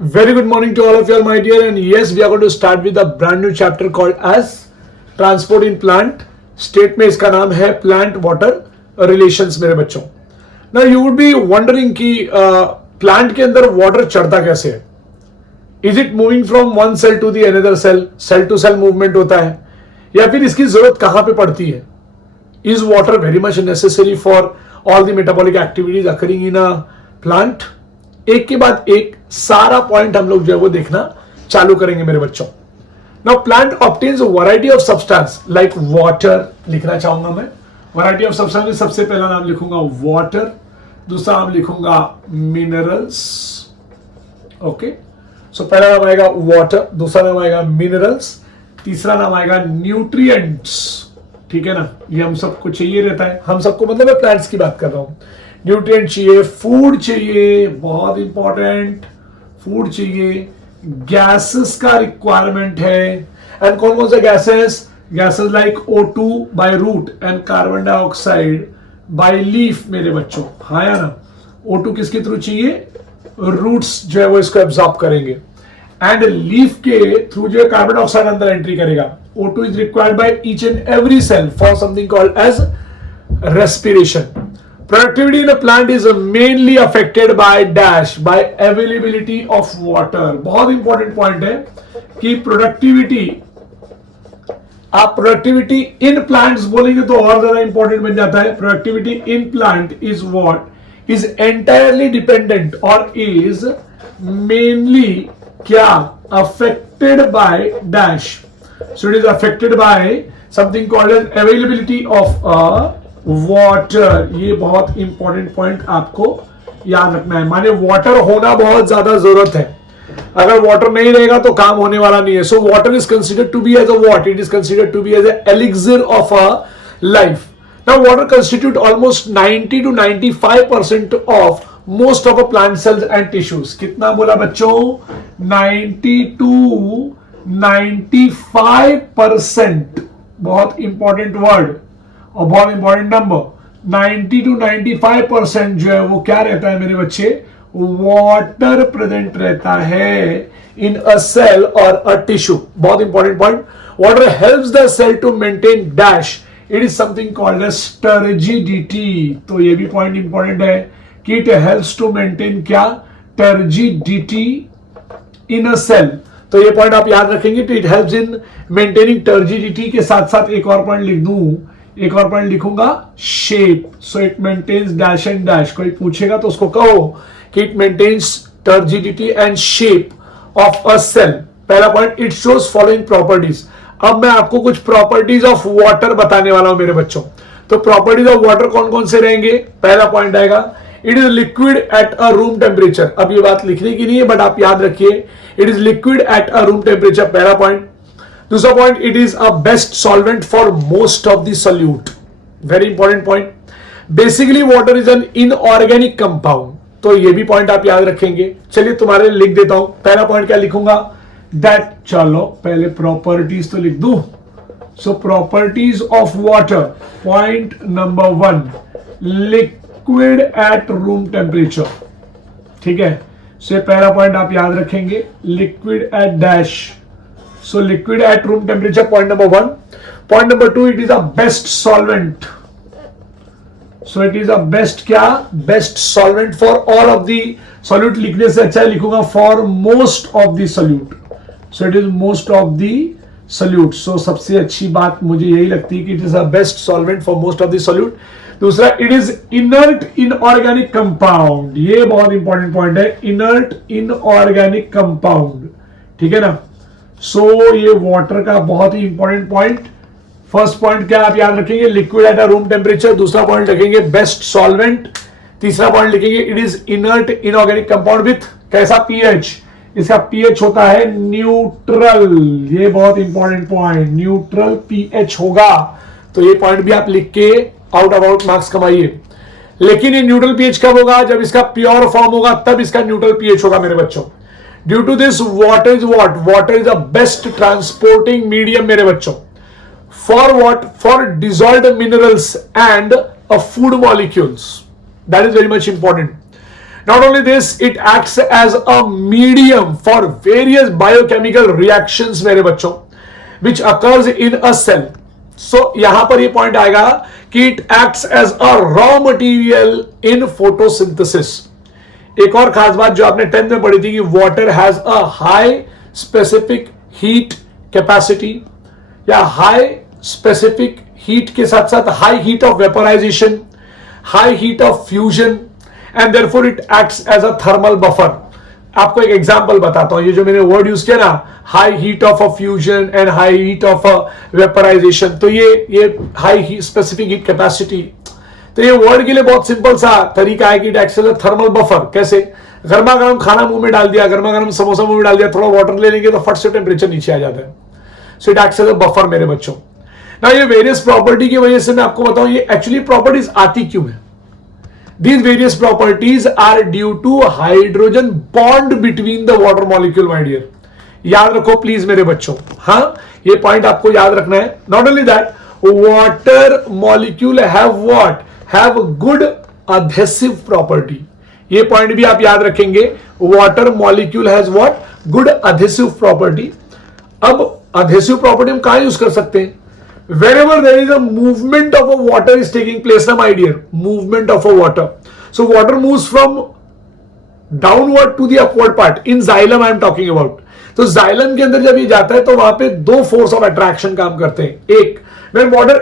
Very good morning to all of you, all my dear. And yes, we are going to start with a brand new chapter called as Transport in Plant. State में इसका नाम है Plant Water Relations मेरे बच्चों. Now you would be wondering कि plant के अंदर water चढ़ता कैसे है? Is it moving from one cell to the another cell? Cell to cell movement होता है या फिर इसकी जरूरत कहाँ पे पड़ती है? Is water very much necessary for all the metabolic activities occurring in a plant? एक के बाद एक सारा पॉइंट हम लोग जो है वो देखना चालू करेंगे मेरे बच्चों. Now plant obtains variety of substance like water लिखना चाहूंगा मैं. वैरायटी ऑफ सब्सटेंस में सबसे पहला नाम लिखूंगा वाटर, दूसरा नाम लिखूंगा मिनरल्स. ओके, सो पहला नाम आएगा वाटर, दूसरा नाम आएगा मिनरल्स, तीसरा नाम आएगा न्यूट्रिएंट्स. ठीक है ना, ये हम सबको चाहिए रहता है. हम सबको मतलब मैं प्लांट्स की बात कर रहा हूं. न्यूट्रिएंट चाहिए, फूड चाहिए, बहुत इंपॉर्टेंट, फूड चाहिए, गैसेस का रिक्वायरमेंट है. एंड कौन कौन से gases? Gases like O2 by root and carbon dioxide by leaf मेरे बच्चों. हाँ या ना, O2 किसके थ्रू चाहिए? रूट्स जो है वो इसको एब्जॉर्ब करेंगे एंड लीफ के थ्रू जो है कार्बन डाइऑक्साइड अंदर एंट्री करेगा. O2 is required by each and every cell for something called as respiration. Productivity in a plant is mainly affected by dash by availability of water. बहुत important point है कि productivity, आप productivity in plants बोलेंगे तो और ज्यादा important बन जाता है. Productivity in plant is what is entirely dependent और इज मेनली क्या affected by dash. So it is affected by something called as availability of a water. ये बहुत इंपॉर्टेंट पॉइंट आपको याद रखना है. माने वाटर होना बहुत ज्यादा जरूरत है. अगर वाटर नहीं रहेगा तो काम होने वाला नहीं है. So water is considered to be as a what? It is considered to be as a elixir of a life. Now water constitute almost 90 to 95% of most of a plant cells and tissues. कितना बोला बच्चों? 90 to 95%. बहुत important word और बहुत important number. 90 to 95% जो है वो क्या रहता है मेरे बच्चे? वाटर प्रेजेंट रहता है इन अ सेल और अ टिश्यू. बहुत important point. Water helps the cell to maintain dash. It is something called as turgidity. तो ये भी पॉइंट इंपॉर्टेंट है कि इट हेल्प्स टू मेंटेन क्या? Turgidity in a cell. तो ये पॉइंट आप याद रखेंगे. तो it helps in maintaining turgidity के साथ साथ एक और पॉइंट लिख दूं, एक और पॉइंट लिखूंगा shape. So it maintains dash and dash. कोई पूछेगा तो उसको कहो कि it maintains turgidity and shape of a cell. पहला point, it shows following properties. अब मैं आपको कुछ प्रॉपर्टीज ऑफ वाटर बताने वाला हूं मेरे बच्चों. तो प्रॉपर्टीज ऑफ वाटर कौन कौन से रहेंगे? पहला पॉइंट आएगा, it is liquid at a room temperature. अब ये बात लिखने की नहीं है बट आप याद रखिए, it is liquid at a room temperature. पहला पॉइंट. दूसरा point, it is a best solvent for most of the solute. Very important point. Basically water is an inorganic compound. तो ये भी पॉइंट आप याद रखेंगे. चलिए तुम्हारे लिए लिख देता हूं. पहला पॉइंट क्या लिखूंगा? दैट, चलो पहले प्रॉपर्टीज तो लिख दूं. So properties of water, point number 1, liquid at room temperature. ठीक है, सो पहला पॉइंट आप याद रखेंगे, liquid at dash. So liquid at room temperature, point number 1. Point number 2, it is a best solvent. So it is a best क्या? Best solvent for all of the solute. लिखने से अच्छा लिखूंगा for most of the solute. So it is most of the solute. So सबसे अच्छी बात मुझे यही लगती है कि it is a best solvent for most of the solute. दूसरा, it is inert inorganic compound. ये बहुत इंपॉर्टेंट पॉइंट है, inert inorganic compound. ठीक है ना. सो ये वाटर का बहुत ही इंपॉर्टेंट पॉइंट. फर्स्ट पॉइंट क्या आप याद रखेंगे? Liquid at a room temperature. दूसरा पॉइंट लिखेंगे बेस्ट सॉल्वेंट. तीसरा पॉइंट लिखेंगे it is inert inorganic compound with कैसा? पीएच. इसका पीएच होता है न्यूट्रल. ये बहुत इंपॉर्टेंट पॉइंट, न्यूट्रल पीएच होगा. तो ये पॉइंट भी आप लिख के आउट अबाउट मार्क्स कमाइए. लेकिन ये न्यूट्रल पीएच कब होगा? जब इसका प्योर फॉर्म होगा तब इसका न्यूट्रल पीएच होगा मेरे बच्चों. Due to this, water is what? Water is the best transporting medium मेरे बच्चों. For what? For dissolved minerals and food molecules. That is very much important. Not only this, it acts as a medium for various biochemical reactions मेरे बच्चों, which occurs in a cell. So यहां पर ये point आएगा कि it acts as a raw material in photosynthesis. एक और खास बात जो आपने 10th में पढ़ी थी कि water has a high specific heat capacity या high specific heat के साथ साथ high heat of vaporization, high heat of fusion, and therefore it acts as a thermal buffer. आपको एक एग्जांपल बताता हूं, ये जो मैंने वर्ड यूज किया ना, high heat of a fusion and high heat of a vaporization, तो ये हाई स्पेसिफिक हीट कैपेसिटी, तो ये वर्ड के लिए बहुत सिंपल सा तरीका है कि it acts as a thermal buffer. कैसे? गर्मा गर्म खाना मुंह में डाल दिया, गर्मा गर्म समोसा मुंह में डाल दिया, थोड़ा वाटर ले लेंगे तो फट से टेम्परेचर नीचे आ जाता है. So it acts as a buffer मेरे बच्चों. ना ये वेरियस प्रॉपर्टी की वजह से मैं आपको बताऊं ये एक्चुअली प्रॉपर्टीज आती क्यों है. These various properties are due to hydrogen bond between the water molecule, my dear. याद रखो प्लीज मेरे बच्चों, हाँ ये पॉइंट आपको याद रखना है. Not only that, water molecule have what? Have good adhesive property. ये पॉइंट भी आप याद रखेंगे. Water molecule has what? Good adhesive property. अब adhesive property हम कहां यूज कर सकते हैं? Wherever there is a movement of a water is taking place, na my dear, movement of a water. So water moves from downward to the upward part. In xylem I am talking about. तो xylem के अंदर जब ये जाता है तो वहां पे दो फोर्स ऑफ अट्रैक्शन काम करते हैं. एक, when water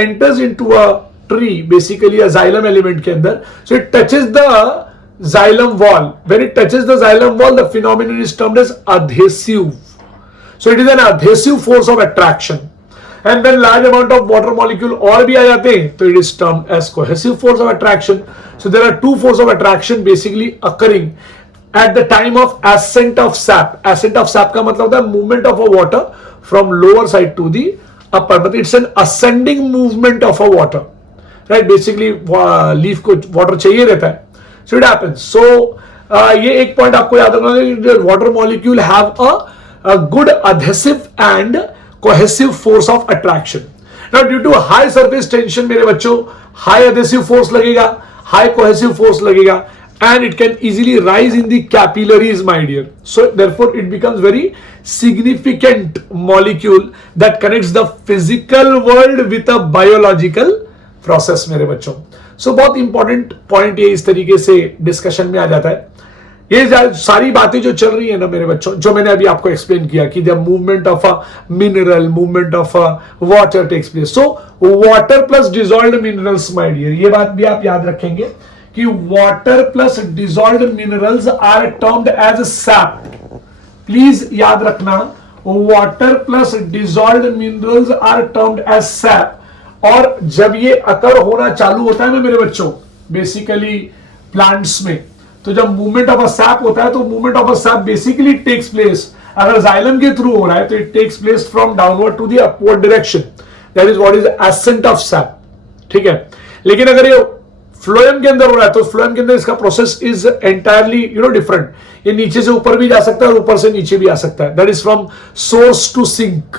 enters into a tree, basically a xylem element के अंदर, so it touches the xylem wall. When it touches the xylem wall, the phenomenon is termed as adhesive. So it is an adhesive force of attraction. And when large amount of water molecule और भी आ जाते हैं तो it is termed as cohesive force of attraction. So there are two force of attraction basically occurring at the time of ascent of sap. Ascent of sap का मतलब होता है movement of a water from lower side to the upper, but it's an ascending movement of a water, right? Basically leaf को water चाहिए रहता है. So it happens. So ये एक point आपको याद रखना है कि water molecule have a good adhesive and cohesive force of attraction. Now due to high surface tension मेरे बच्चों, high adhesive force लगेगा, high cohesive force लगेगा, and it can easily rise in the capillaries, my dear. So therefore it becomes very significant molecule that connects the physical world with a biological process मेरे बच्चों. So बहुत important point ये इस तरीके से discussion में आ जाता है. ये सारी बातें जो चल रही है ना मेरे बच्चों, जो मैंने अभी आपको एक्सप्लेन किया कि the movement of a mineral, movement of a water takes place. So water plus dissolved minerals, my dear, ये बात भी आप याद रखेंगे कि water plus dissolved minerals are termed as sap. Please याद रखना, water plus dissolved minerals are termed as sap. और जब ये अकर होना चालू होता है ना मेरे बच्चों, बेसिकली प्लांट्स में, तो जब मूवमेंट ऑफ अ सैप होता है तो movement of a sap basically takes place, अगर जाइलम के थ्रू हो रहा है तो it takes place from downward to the upward direction. That is what is ascent of sap. ठीक है, लेकिन अगर ये फ्लोएम के अंदर हो रहा है तो फ्लोएम के अंदर इसका प्रोसेस इज एंटायरली डिफरेंट. ये नीचे से ऊपर भी जा सकता है और ऊपर से नीचे भी आ सकता है. That is from source to sink.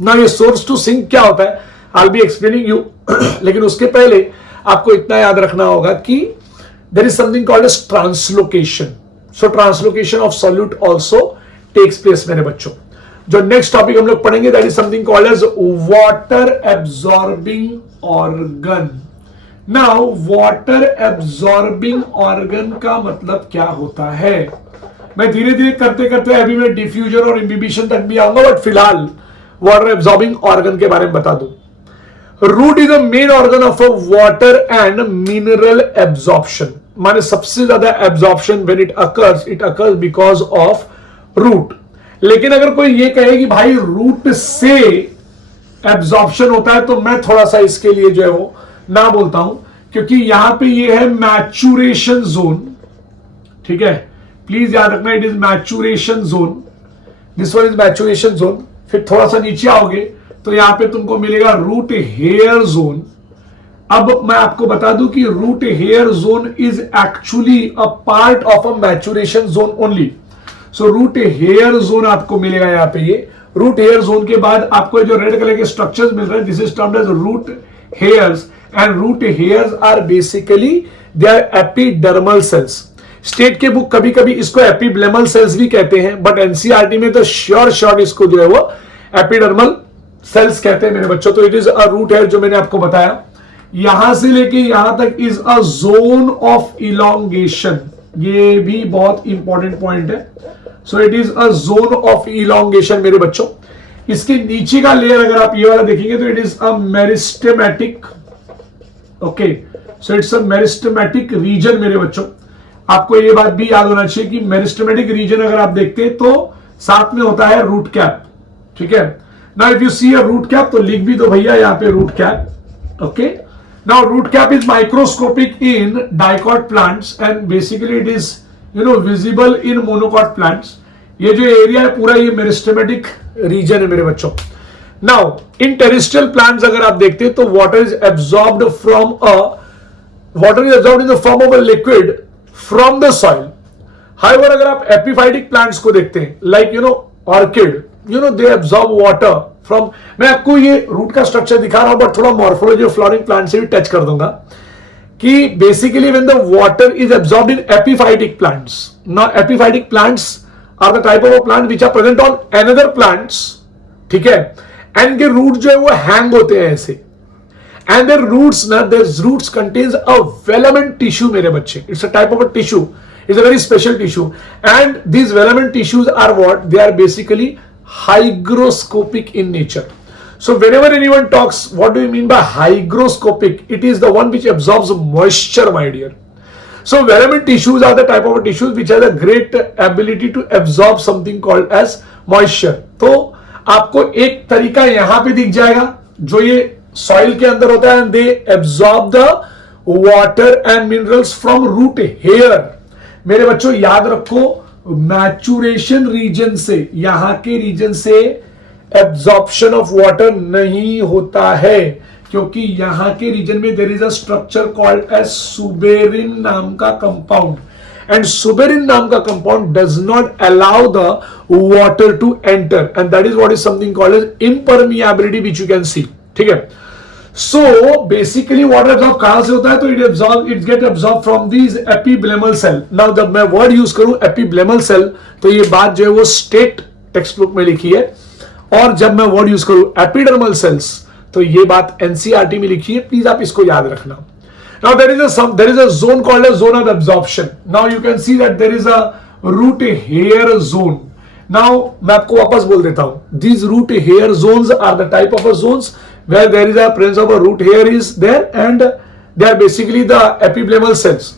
ना ये सोर्स टू सिंक क्या होता है, I will be explaining you. लेकिन उसके पहले आपको इतना याद रखना होगा कि there is something called as translocation. So translocation of solute also takes place मेरे बच्चों. जो next topic हम लोग पढ़ेंगे that is something called as water absorbing organ. Now water absorbing organ का मतलब क्या होता है, मैं धीरे धीरे करते करते अभी मैं डिफ्यूजन और इम्बिबिशन तक भी आऊंगा, बट फिलहाल वाटर एब्जॉर्बिंग ऑर्गन के बारे में बता दूं. Root is the main organ of water and mineral absorption. माने सबसे ज्यादा absorption when it occurs because of root. लेकिन अगर कोई ये कहे कि भाई रूट से एब्जॉर्प्शन होता है तो मैं थोड़ा सा इसके लिए जो है वो ना बोलता हूं, क्योंकि यहां पे ये है मैचुरेशन जोन. ठीक है, प्लीज याद रखना, it is maturation zone. This one is maturation zone. फिर थोड़ा सा नीचे आओगे तो यहां पे तुमको मिलेगा रूट हेयर जोन. अब मैं आपको बता दूं कि root hair zone is actually a part of a maturation zone only. So root hair zone आपको मिलेगा यहां पे. ये रूट हेयर जोन के बाद आपको जो रेड कलर के स्ट्रक्चर्स मिल रहे हैं, this is termed as root hairs, and root hairs are basically they are epidermal cells. State के बुक कभी कभी इसको एपिब्लेमल सेल्स भी कहते हैं, बट एनसीईआरटी में तो श्योर इसको जो है वो एपिडर्मल सेल्स कहते हैं मेरे बच्चों. तो it is a root hair जो मैंने आपको बताया. यहां से लेके यहां तक is a zone of elongation. ये भी बहुत इंपॉर्टेंट पॉइंट है. So it is a zone of elongation मेरे बच्चों. इसके नीचे का लेयर अगर आप ये वाला देखेंगे तो it is a meristematic. Okay, so it's a meristematic reason मेरे बच्चों. आपको ये बात भी याद होना चाहिए कि मेरिस्टेमेटिक रीजन अगर आप देखते हैं तो साथ में होता है रूट कैप. ठीक है. Now if you see a root cap तो लिख भी दो भैया यहां पे root cap. Okay. Now root cap is microscopic in dicot plants and basically it is visible in monocot plants. ये जो एरिया है पूरा ये मेरिस्टेमेटिक रीजन है मेरे बच्चों. नाउ इन टेरेस्ट्रियल प्लांट्स अगर आप देखते हैं तो water is absorbed in the form of a liquid from the soil. However अगर आप एपिफाइटिक प्लांट्स को देखते हैं like orchid, they absorb water from. मैं आपको ये रूट का स्ट्रक्चर दिखा रहा हूं बट थोड़ा मॉर्फोलॉजी ऑफ फ्लावरिंग प्लांट से भी टच कर दूंगा कि basically when the water is absorbed in epiphytic plants. Now epiphytic plants are the type of a plant which are present on another plants. ठीक है. एंड के root जो है वो हैंग होते हैं ऐसे. And their roots contains a velamen tissue मेरे बच्चे. It's a type of a tissue. It's a very special tissue. And these velamen tissues are what? They are basically hygroscopic in nature. So whenever anyone talks, what do you mean by hygroscopic? It is the one which absorbs moisture, my dear. So velamen tissues are the type of tissues which has a great ability to absorb something called as moisture. तो आपको एक तरीका यहाँ पे दिख जाएगा जो ये सॉइल के अंदर होता है. They absorb the water and minerals from root hair. मेरे बच्चों याद रखो मैचुरेशन रीजन से, यहां के रीजन से एब्सॉर्प्शन ऑफ वाटर नहीं होता है क्योंकि यहां के रीजन में there is a structure called as suberin नाम का कंपाउंड. And suberin नाम का compound does not allow the water to enter and that is what is something called as impermeability which you can see. ठीक है. So basically water absorb कहां से होता है तो it get absorbed from these epiblemial cell. Now जब मैं word use करूं epiblemial cell तो ये बात जो है वो स्टेट टेक्स्ट बुक में लिखी है और जब मैं वर्ड यूज करूं epidermal cells तो ये बात एनसीईआरटी में लिखी है. प्लीज आप इसको याद रखना. Now there is a zone called a zone of absorption. Now you can see that there is a root hair zone. Now मैं आपको वापस बोल देता हूं. These root hair zones are the type of a zones where there is a presence of a root hair is there and they are basically the epiblemal cells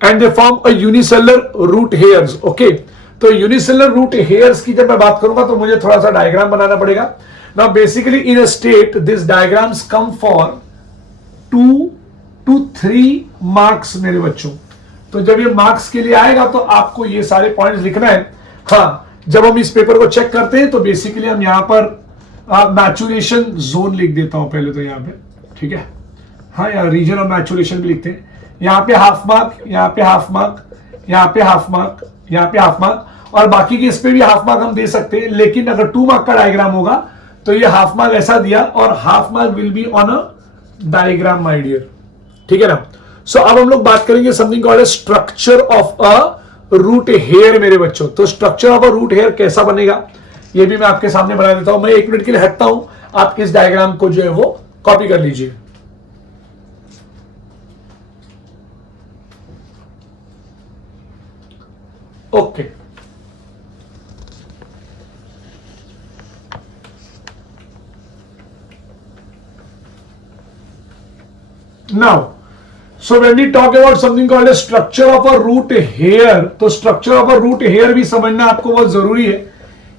and they form a unicellular root hairs. Okay. तो unicellular root hairs की जब मैं बात करूंगा तो मुझे थोड़ा सा डायग्राम बनाना पड़ेगा. Now basically in a state these diagrams come for 2 to 3 marks मेरे बच्चों. तो जब ये मार्क्स के लिए आएगा तो आपको ये सारे पॉइंट्स लिखना है. हाँ, जब हम इस पेपर को चेक करते हैं तो बेसिकली हम यहाँ पर मैचुरेशन जोन लिख देता हूं पहले तो यहाँ पे. ठीक है. हाँ, यहाँ रीजन ऑफ मैचुरेशन भी लिखते हैं. यहाँ पे हाफ मार्क, यहाँ पे हाफ मार्क, यहाँ पे हाफ मार्क, यहाँ पे हाफ मार्क और बाकी के इस पे भी हाफ मार्क हम दे सकते हैं. लेकिन अगर 2 मार्क का डायग्राम होगा तो ये हाफ मार्क ऐसा दिया और half mark will be on a diagram my dear. ठीक है ना. सो अब हम लोग बात करेंगे something called structure of a root hair मेरे बच्चों. तो structure of a root hair कैसा बनेगा ये भी मैं आपके सामने बना देता हूं. मैं 1 मिनट के लिए हटता हूं, आप इस डायग्राम को जो है वो कॉपी कर लीजिए. Okay. Now so when we talk about something called a structure of a root hair, तो structure of a root hair भी समझना आपको बहुत जरूरी है.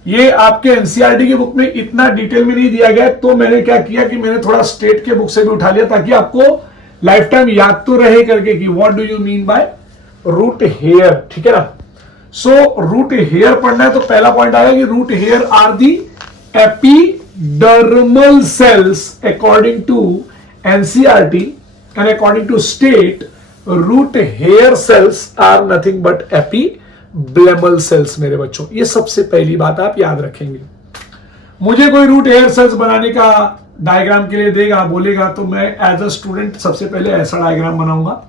ये आपके एनसीईआरटी की बुक में इतना डिटेल में नहीं दिया गया तो मैंने क्या किया कि मैंने थोड़ा स्टेट के बुक से भी उठा लिया ताकि आपको लाइफ टाइम याद तो रहे करके कि what do you mean by root hair. ठीक है ना. सो रूट हेयर पढ़ना है तो पहला पॉइंट आएगा कि root hair are the epidermal cells according to NCERT. And according to state, root hair cells are nothing but epiblemal cells मेरे बच्चों. ये सबसे पहली बात आप याद रखेंगे. मुझे कोई रूट हेयर सेल्स बनाने का डायग्राम के लिए देगा, बोलेगा, तो मैं एज अ स्टूडेंट सबसे पहले ऐसा डायग्राम बनाऊंगा,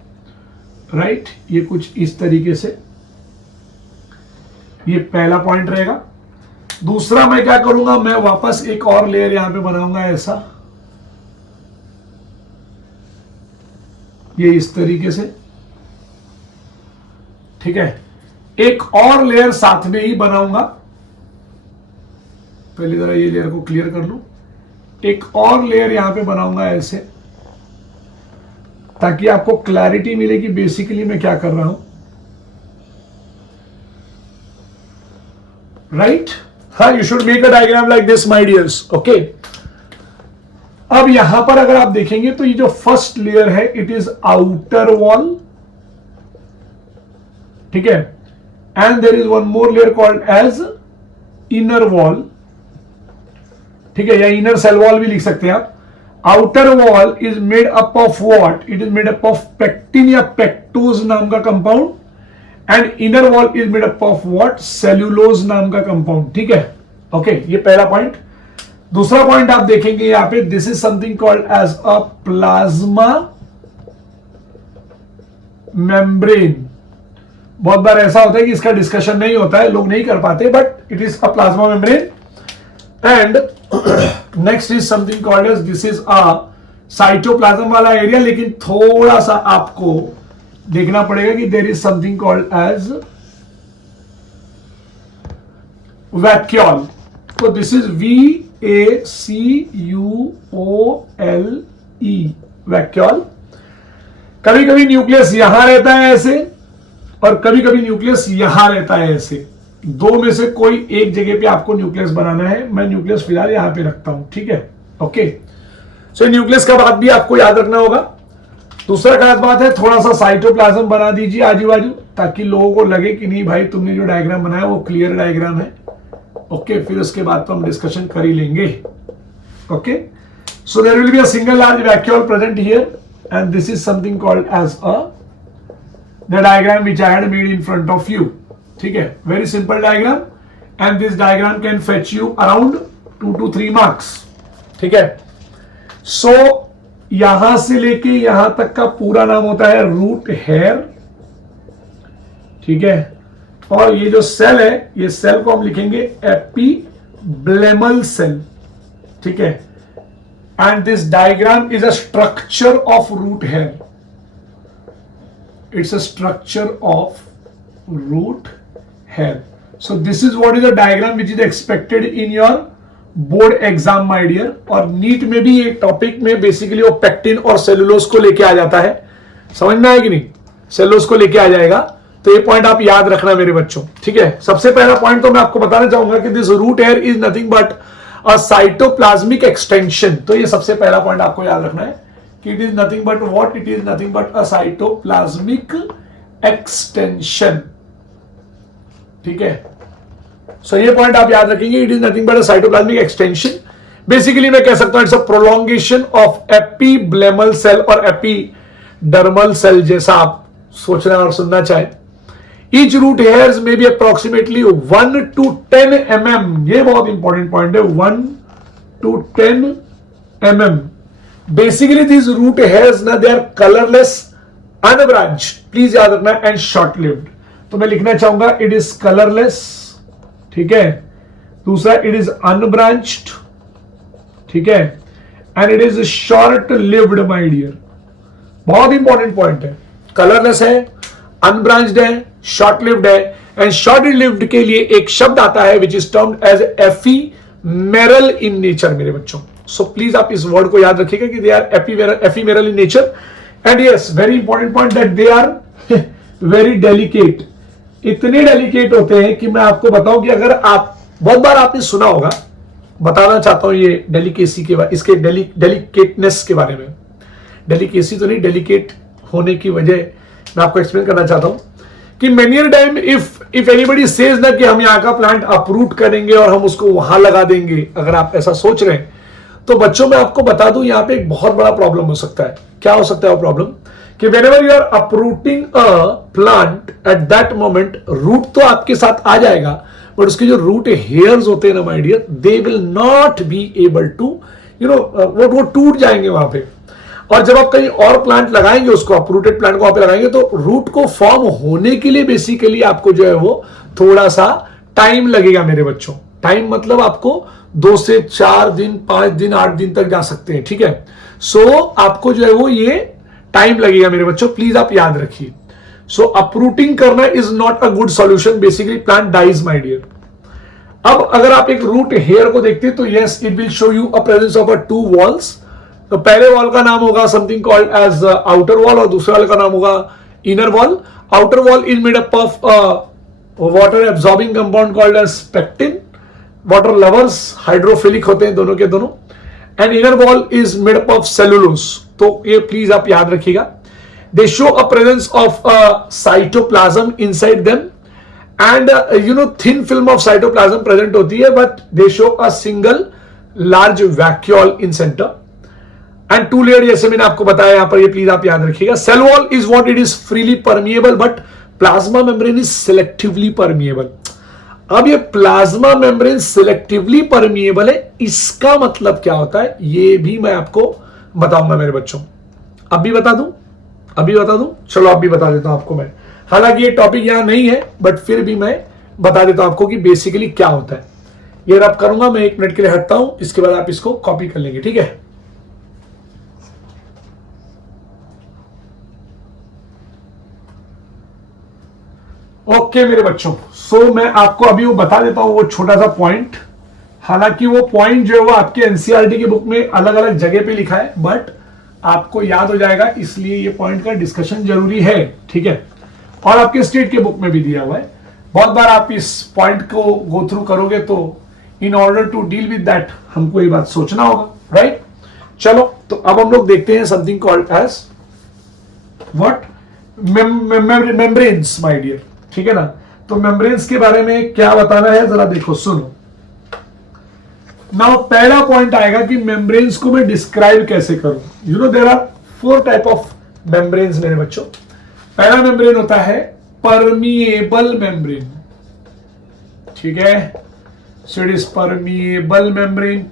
राइट। ये कुछ इस तरीके से, ये पहला पॉइंट रहेगा। दूसरा मैं क्या करूंगा, मैं वापस एक और लेयर यहां पे बनाऊंगा ऐसा, ये इस तरीके से, ठीक है। एक और लेयर साथ में ही बनाऊंगा, पहले जरा ये लेयर को क्लियर कर लूं। एक और लेयर यहां पे बनाऊंगा ऐसे, ताकि आपको क्लैरिटी मिले कि बेसिकली मैं क्या कर रहा हूं, राइट। हाँ, you should make a diagram like this my dears, okay. अब यहां पर अगर आप देखेंगे तो ये जो फर्स्ट लेयर है, इट इज आउटर वॉल, ठीक है, and there is one more layer called as inner wall, ठीक है, या इनर सेल वॉल भी लिख सकते हैं आप। Outer wall is made up of what, it is made up of pectin या पेक्टोज नाम का compound, and inner wall is made up of what, cellulose नाम का कंपाउंड, ठीक है, ओके। ये पहला पॉइंट। दूसरा पॉइंट आप देखेंगे यहां पे, this is something called as a plasma membrane. बहुत बार ऐसा होता है कि इसका डिस्कशन नहीं होता है, लोग नहीं कर पाते, but it is a plasma membrane. And next is something called as, this is a cytoplasm वाला एरिया, लेकिन थोड़ा सा आपको देखना पड़ेगा कि there is something called as vacuole. तो दिस इज VACUOLE, वैक्यूल। कभी कभी न्यूक्लियस यहां रहता है ऐसे, और कभी कभी न्यूक्लियस यहां रहता है ऐसे। दो में से कोई एक जगह पे आपको न्यूक्लियस बनाना है। मैं न्यूक्लियस फिलहाल यहां पे रखता हूं, ठीक है, ओके। सो न्यूक्लियस का बात भी आपको याद रखना होगा। दूसरा खास बात है, थोड़ा सा साइटोप्लाज्म बना दीजिए आजू बाजू, ताकि लोगों को लगे कि नहीं भाई तुमने जो डायग्राम बनाया वो क्लियर डायग्राम है, ओके। फिर उसके बाद तो हम डिस्कशन कर ही लेंगे, okay. So there will be a single large vacuole present here, and this is something called as a the diagram which I had made in front of you, ठीक है। Very simple diagram, and this diagram can fetch you around 2 to 3 marks, ठीक है। सो यहां से लेके यहां तक का पूरा नाम होता है रूट हेयर, ठीक है। और ये जो सेल है, ये सेल को हम लिखेंगे एपिब्लेमल सेल, ठीक है। And this diagram is a structure of root hair, it's a structure of root hair. So this is what is a diagram which is expected in your board exam my dear. और NEET में भी एक topic में basically वो pectin और cellulose को लेके आ जाता है, समझ में आएगी नहीं, सेलुलोज को लेके आ जाएगा। तो ये पॉइंट आप याद रखना मेरे बच्चों, ठीक है। सबसे पहला पॉइंट तो मैं आपको बताना चाहूंगा कि this root hair is nothing but a cytoplasmic extension. तो ये सबसे पहला पॉइंट आपको याद रखना है कि it is nothing but what, it is nothing but a cytoplasmic extension, ठीक है। सो ये पॉइंट आप याद रखेंगे, it is nothing but a cytoplasmic extension. Basically मैं कह सकता हूं it's a prolongation of epiblemal cell और एपिडर्मल सेल, जैसा आप सोचना और सुनना चाहे। Each root hairs may be approximately 1 to 10 mm, ये बहुत इंपॉर्टेंट पॉइंट है, 1 to 10 mm। Basically these root hairs ना, they are colorless, unbranched, please याद रखना, एंड शॉर्ट लिव्ड। तो मैं लिखना चाहूंगा इट इज कलरलेस, ठीक है। दूसरा इट इज अनब्रांच्ड, ठीक है, and it is short lived my dear. बहुत इंपॉर्टेंट पॉइंट है, कलरलेस है, अनब्रांच्ड है, शॉर्ट लिव्ड है। एंड शॉर्ट लिव्ड के लिए एक शब्द आता है which is termed as ephemeral in nature मेरे बच्चों। सो प्लीज आप इस वर्ड को याद रखिएगा कि they are ephemeral in nature. And yes, very important point that they are very delicate. इतने डेलिकेट होते हैं कि मैं आपको बताऊं कि अगर आप, बहुत बार आपने सुना होगा, बताना चाहता हूं ये डेलिकेसी के बारे, इसके डेलिकेटनेस के बारे में। डेलिकेसी तो नहीं, डेलिकेट होने की वजह मैं आपको एक्सप्लेन करना चाहता हूं कि many time if anybody says ना कि हम यहाँ का प्लांट अपरूट करेंगे और हम उसको वहां लगा देंगे, अगर आप ऐसा सोच रहे हैं तो बच्चों मैं आपको बता दूं यहाँ पे एक बहुत बड़ा प्रॉब्लम हो सकता है। क्या हो सकता है वो प्रॉब्लम, कि whenever you are uprooting a plant at that moment, root तो आपके साथ आ जाएगा, बट उसके जो रूट हेयर्स होते हैं ना my dear, they will not be able to वो टूट जाएंगे वहां पे। और जब आप कहीं और प्लांट लगाएंगे, उसको अपरूटेड प्लांट को वहां पे लगाएंगे, तो रूट को फॉर्म होने के लिए बेसिकली आपको जो है वो थोड़ा सा टाइम लगेगा मेरे बच्चों। टाइम मतलब आपको 2 से 4 दिन, 5 दिन, 8 दिन तक जा सकते हैं, ठीक है। सो आपको जो है वो ये टाइम लगेगा मेरे बच्चों, प्लीज आप याद रखिए। सो अपरूटिंग करना is not a good solution, basically plant dies my dear. अब अगर आप एक रूट हेयर को देखते हैं तो yes, it will show you a presence of a 2 walls. तो पहले वॉल का नाम होगा something called as outer wall, और दूसरे वाले का नाम होगा inner wall. Outer wall is made up of water absorbing compound called as pectin. Water lovers hydrophilic होते हैं दोनों के दोनों। And inner wall is made up of cellulose. तो ये प्लीज आप याद रखिएगा। They show a presence of cytoplasm inside them, and thin film of cytoplasm present होती है, but they show a single large vacuole in centre and 2 layer, जैसे मैंने आपको बताया यहां पर, ये प्लीज आप याद रखिएगा। Cell wall is what it is freely permeable, but plasma membrane is selectively permeable. अब ये प्लाज्मा मेम्ब्रेन सिलेक्टिवली परमिएबल है, इसका मतलब क्या होता है ये भी मैं आपको बताऊंगा मेरे बच्चों। अभी बता दूं, चलो अभी बता देता हूं आपको मैं। हालांकि ये टॉपिक यहां नहीं है, बट फिर भी मैं बता देता हूं आपको कि बेसिकली क्या होता है। ये रब करूंगा मैं, 1 मिनट के लिए हटता हूं, इसके बाद आप इसको कॉपी कर लेंगे, ठीक है। ओके मेरे बच्चों, सो मैं आपको अभी वो बता देता हूं, वो छोटा सा पॉइंट। हालांकि वो पॉइंट जो है वो आपके एनसीईआरटी की बुक में अलग अलग जगह पे लिखा है, बट आपको याद हो जाएगा, इसलिए ये पॉइंट का डिस्कशन जरूरी है, ठीक है। और आपके स्टेट के बुक में भी दिया हुआ है। बहुत बार आप इस पॉइंट को गो थ्रू करोगे, तो in order to deal with that हमको ये बात सोचना होगा, राइट। चलो, तो अब हम लोग देखते हैं something called as what membranes my dear, ठीक है ना। तो मेम्ब्रेन्स के बारे में क्या बताना है, जरा देखो, सुनो। नाउ पहला पॉइंट आएगा कि मेम्ब्रेन्स को मैं डिस्क्राइब कैसे करूं। You know there are 4 type of membranes मेरे बच्चों। पहला मेम्ब्रेन होता है परमिएबल मेम्ब्रेन, ठीक है। So it is permeable membrane,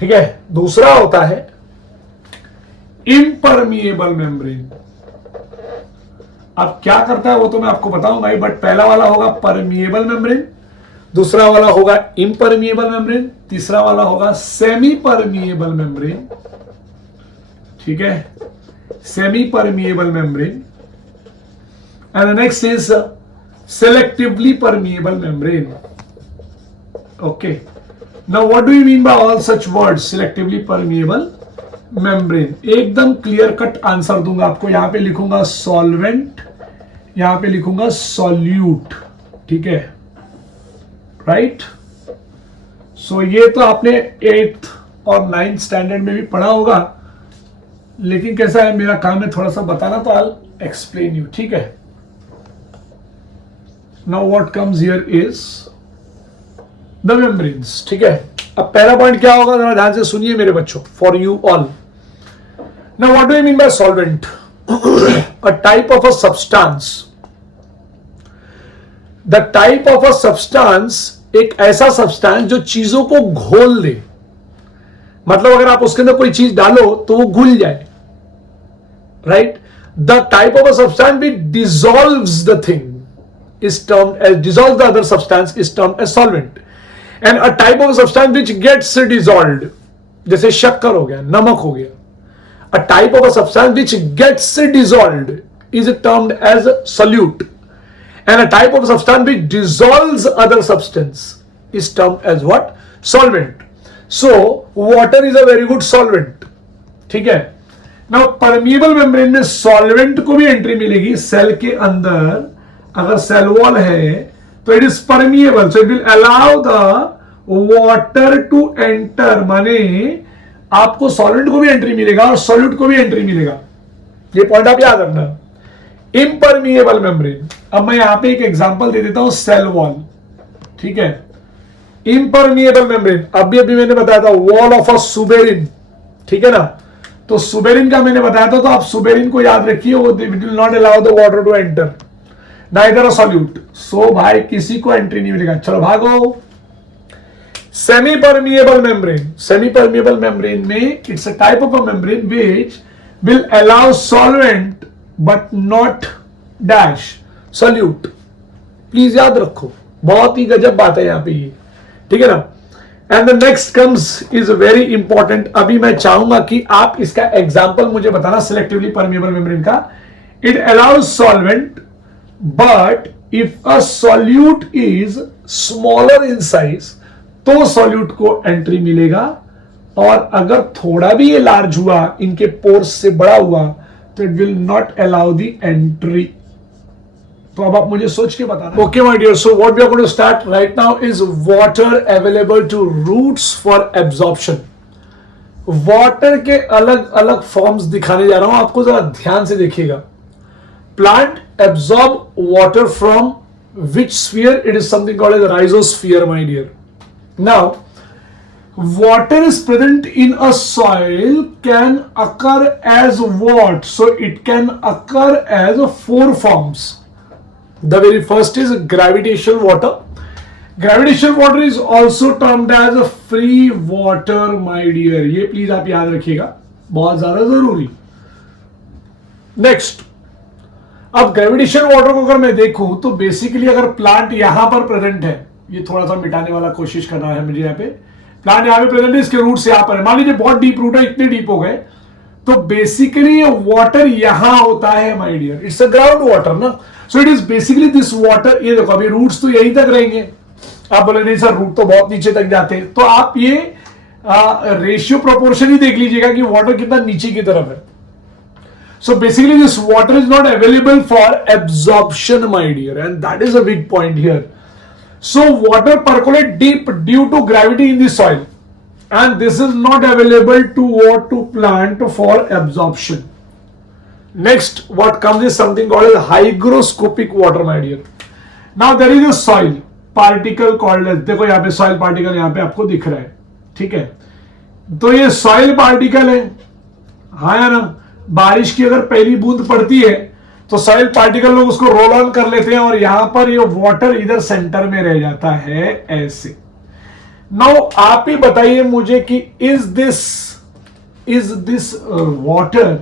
ठीक है। दूसरा होता है इम्परमिएबल मेम्ब्रेन। अब क्या करता है वो तो मैं आपको बताऊंगा, बट पहला वाला होगा परमिएबल मेम्ब्रेन, दूसरा वाला होगा इम्परमिएबल मेम्ब्रेन, तीसरा वाला होगा सेमी परमिएबल मेम्ब्रेन, ठीक है, semi permeable membrane. And next is selectively permeable membrane. Okay, now what do you mean by all such words? Selectively permeable membrane, एकदम क्लियर कट आंसर दूंगा आपको। यहां पे लिखूंगा सॉल्वेंट, यहां पे लिखूंगा सॉल्यूट, ठीक है, राइट। सो ये तो आपने 8th और 9th स्टैंडर्ड में भी पढ़ा होगा, लेकिन कैसा है, मेरा काम है थोड़ा सा बताना, तो आई एक्सप्लेन यू, ठीक है। Now what comes here is the membranes, ठीक है। अब पहला पॉइंट क्या होगा, जरा ध्यान से सुनिए मेरे बच्चों, for you all. Now what do you mean by solvent? A type of a substance. The type of a substance, एक ऐसा सब्सटेंस जो चीजों को घोल दे। मतलब अगर आप उसके अंदर कोई चीज डालो तो वो घुल जाए, right. The type of a substance which dissolves the thing is termed as, dissolves the other substance is termed as solvent. And a type of substance which gets dissolved, जैसे शक्कर हो गया, नमक हो गया, a type of a substance which gets dissolved is termed as solute. And a type of substance which dissolves other substance is termed as what? Solvent. So water is a very good solvent, ठीक है। Now permeable membrane में solvent को भी entry मिलेगी cell के अंदर। अगर cell wall है तो it is permeable, so it will allow the water to enter, माने आपको सॉलिड को भी एंट्री मिलेगा और सॉल्यूट को भी एंट्री मिलेगा। ये पॉइंट आप याद रखना। इम्परमिएबल मेम्ब्रेन, अब मैं यहां पे एक एग्जांपल दे देता हूं, सेल वॉल, ठीक है। इम्परमिएबल मेम्ब्रेन, अभी मैंने बताया था वॉल ऑफ अ सुबेरिन, ठीक है ना। तो सुबेरिन का मैंने बताया था, तो आप सुबेरिन को याद रखिए, वो will not allow the water to enter, neither a solute. So भाई किसी को एंट्री नहीं मिलेगा। चलो भागो। सेमी परमिएबल मेम्ब्रेन में it's a type of a membrane which will allow solvent but not dash solute. Please याद रखो, बहुत ही गजब बात है यहां पे ये, ठीक है ना। And the next comes is very important. अभी मैं चाहूंगा कि आप इसका एग्जांपल मुझे बताना सिलेक्टिवली परमिएबल मेम्ब्रेन का। It allows solvent but if a solute is smaller in size तो सॉल्यूट को एंट्री मिलेगा, और अगर थोड़ा भी ये लार्ज हुआ, इनके पोर्स से बड़ा हुआ, तो it will not allow the entry. तो अब आप मुझे सोच के बताना। Okay my dear, so what we are going to start right now is water available to roots for absorption. Water के अलग अलग फॉर्म्स दिखाने जा रहा हूं आपको, जरा ध्यान से देखिएगा। Plant absorb water from which sphere? It is something called as rhizosphere, my dear. Now, water is present in a soil can occur as what? So it can occur as four forms. The very first is gravitational water. Gravitational water is also termed as a free water, my dear. ये please आप याद रखिएगा, बहुत ज्यादा जरूरी। Next, अब gravitation water को अगर मैं देखूं तो बेसिकली अगर प्लांट यहां पर प्रेजेंट है, ये थोड़ा सा मिटाने वाला कोशिश कर रहा है मुझे, यहाँ पे प्लांट यहाँ पे प्रेजेंट है, इसके रूट्स यहाँ पर है, मान लीजिए बहुत डीप रूट है, इतने डीप हो गए, तो बेसिकली ये वाटर यहां होता है my dear, it's a ground water ना। So it is basically this water. ये देखो अभी रूट्स तो यहीं तक रहेंगे, आप बोले नहीं सर रूट तो बहुत नीचे तक जाते हैं, तो आप ये रेशियो प्रोपोर्शन ही देख लीजिएगा कि वाटर कितना नीचे की तरफ है। So basically this water is not available for absorption, my dear, and that is a big point here. So water percolate deep due to gravity in the soil, and this is not available to plant for absorption. Next, what comes is something called as hygroscopic water, my dear. Now there is a soil particle called as, देखो यहाँ पे soil particle यहाँ पे आपको दिख रहा है, ठीक है, तो ये soil particle है, हाँ या ना। बारिश की अगर पहली बूंद पड़ती है तो सॉइल पार्टिकल लोग उसको रोल ऑन कर लेते हैं, और यहां पर ये वाटर इधर सेंटर में रह जाता है ऐसे। नाउ आप ही बताइए मुझे कि is this water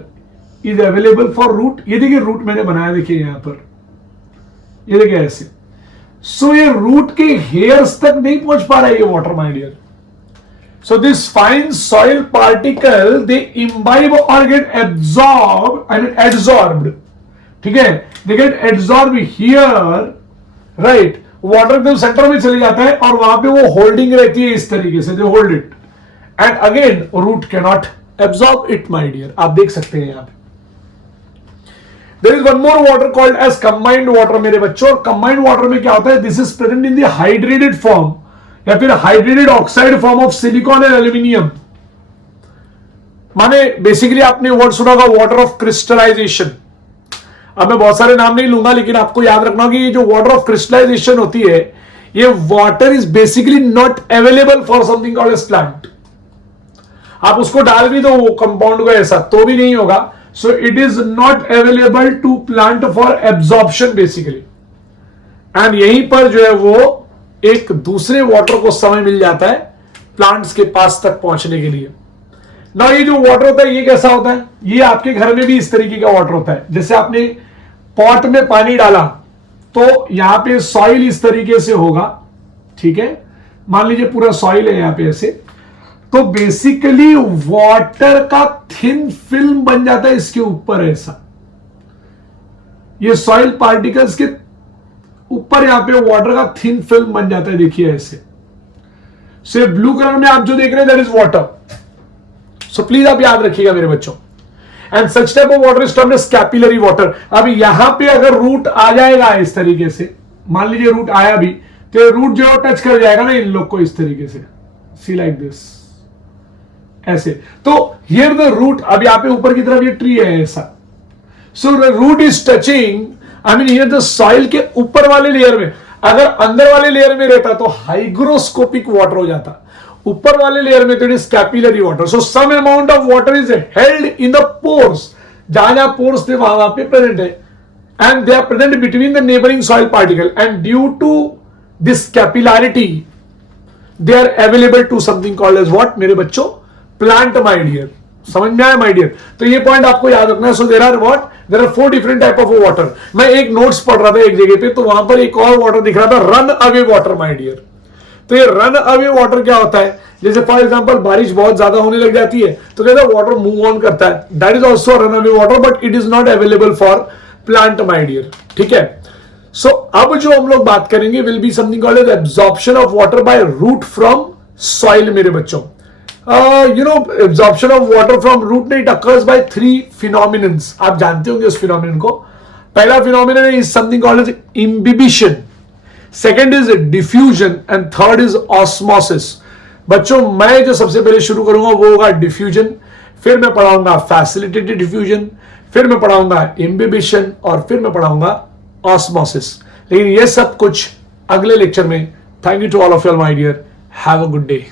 is available for root. ये देखिए रूट मैंने बनाया, देखिए यहां पर, ये देखिए ऐसे। सो ये रूट के हेयर्स तक नहीं पहुंच पा रहा है ये water, my dear. So this fine soil particle they imbibe or get adsorbed, ठीक है, they get adsorbed here, right? Water एकदम सेंटर में चले जाता है और वहां पे वो होल्डिंग रहती है इस तरीके से, they hold it, and again root cannot absorb it, my dear. आप देख सकते हैं यहाँ पे। There is one more water called as combined water, मेरे बच्चों। और combined water में क्या होता है? This is present in the hydrated form, या फिर hydrated oxide form of silicon and aluminium. माने बेसिकली आपने वर्ड सुना होगा वाटर ऑफ क्रिस्टलाइजेशन। अब मैं बहुत सारे नाम नहीं लूंगा, लेकिन आपको याद रखना कि ये जो वाटर ऑफ क्रिस्टलाइजेशन होती है, ये water is basically not available for something called as plant. आप उसको डाल भी दो वो कंपाउंड को ऐसा, तो भी नहीं होगा। So it is not available to plant for absorption basically, and यहीं पर जो है वो एक दूसरे वाटर को समय मिल जाता है प्लांट्स के पास तक पहुंचने के लिए। ना ये जो वाटर होता है ये कैसा होता है? ये आपके घर में भी इस तरीके का वाटर होता है। जैसे आपने पॉट में पानी डाला तो यहां पे सॉइल इस तरीके से होगा, ठीक है, मान लीजिए पूरा सॉइल है यहां पे ऐसे, तो बेसिकली वाटर का थिन फिल्म बन जाता है इसके ऊपर ऐसा। ये सॉइल पार्टिकल्स के ऊपर यहां पे वाटर का थिन फिल्म बन जाता है, देखिए ऐसे। सो ब्लू कलर में आप जो देख रहे हैं that is water. So please आप याद रखिएगा मेरे बच्चों। And such type of water is termed as capillary water. अब यहां पे अगर रूट आ जाएगा इस तरीके से, मान लीजिए रूट आया भी, तो रूट जो टच कर जाएगा ना इन लोग को इस तरीके से, सी लाइक दिस ऐसे। तो हियर द रूट, अब यहां पे ऊपर की तरफ ये ट्री है ऐसा। So the root is touching, I mean here the soil के ऊपर वाले लेयर में। अगर अंदर वाले लेयर में रहता तो हाइग्रोस्कोपिक वाटर हो जाता, ऊपर वाले लेयर में तो it is capillary water. So some amount of water is held in the pores, जहां जहां पोर्स थे वहां पे प्रेजेंट है, and they are present between the neighbouring soil particle, and due to this capillarity they are available to something called as what मेरे बच्चों, plant my dear. समझ में आया माय डियर? तो ये पॉइंट आपको याद रखना है। So there are what, there are 4 different type of water. मैं एक नोट्स पढ़ रहा था एक जगह पे, तो वहां पर एक और वाटर दिख रहा था, run away water my dear. तो ये रन अवे वाटर क्या होता है? जैसे फॉर एग्जांपल बारिश बहुत ज्यादा होने लग जाती है तो कहता है वाटर मूव ऑन करता है, that is also run away water, but it is not available for plant my dear. ठीक है। सो अब जो हम लोग बात करेंगे will be something called as absorption of water by root from soil मेरे बच्चों। Absorption of water from root it occurs by 3 phenomenons. आप जानते होंगे उस फिनोमिनन को। पहला phenomenon is something called as imbibition, second is diffusion and third is osmosis. बच्चों मैं जो सबसे पहले शुरू करूंगा वो होगा डिफ्यूजन, फिर मैं पढ़ाऊंगा फैसिलिटेटेड डिफ्यूजन, फिर मैं पढ़ाऊंगा इम्बिबिशन और फिर मैं पढ़ाऊंगा ऑस्मोसिस। लेकिन ये सब कुछ अगले लेक्चर में। Thank you to all of your my dear, have a good day.